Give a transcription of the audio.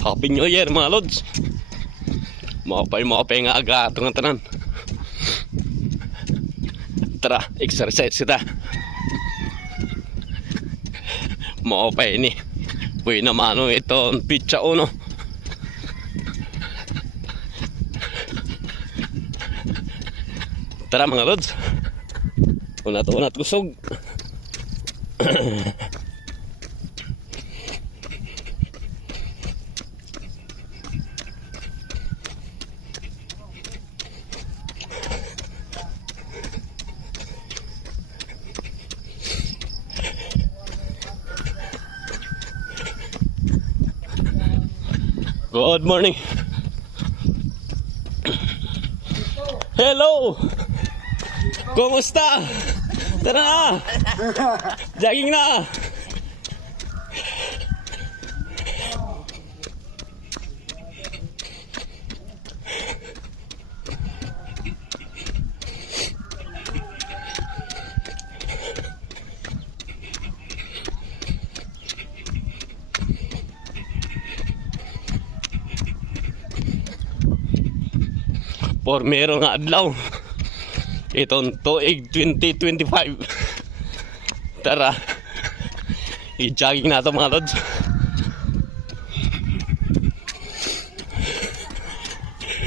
Happy New Year mga lods. Mapay nga aga itong tanan. Tara, exercise kita. Mapay ni Uy naman ito pizza uno. Tara mga lods. Unat kusog. Good morning. Hello. Kumusta? Tara na. Jogging na. Por meron nga adlaw itong tuig 2025. Tara, i-jogging na ito mga lods.